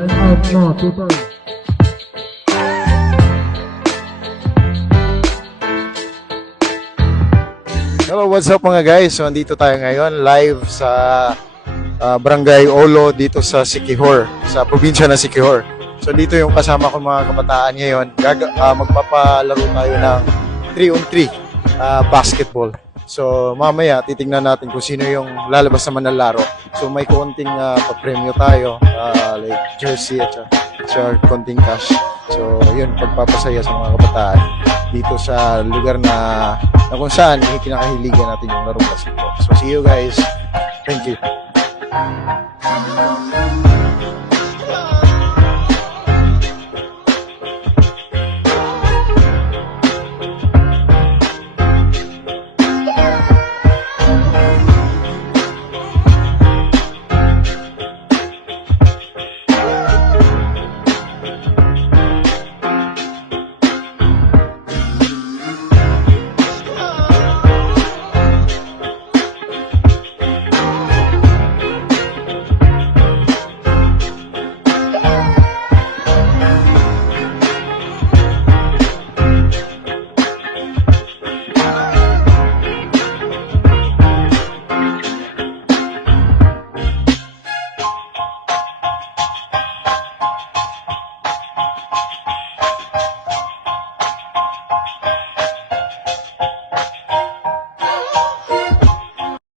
Time out na, 2 times. Hello, what's up mga guys? So, andito tayo ngayon live sa Barangay Olo dito sa Siquijor, sa probinsya ng Siquijor. So, dito yung kasama ko mga kabataan ngayon. Magpapalaro tayo ng 3-on-3 basketball. So, mamaya titingnan natin kung sino yung lalabas naman ng laro. So, may konting pa-premyo tayo, like jersey at saka konting cash. So, yun, pagpapasaya sa mga kabataan dito sa lugar na kung saan kinakahiligan natin yung larong basketball. So, see you guys. Thank you.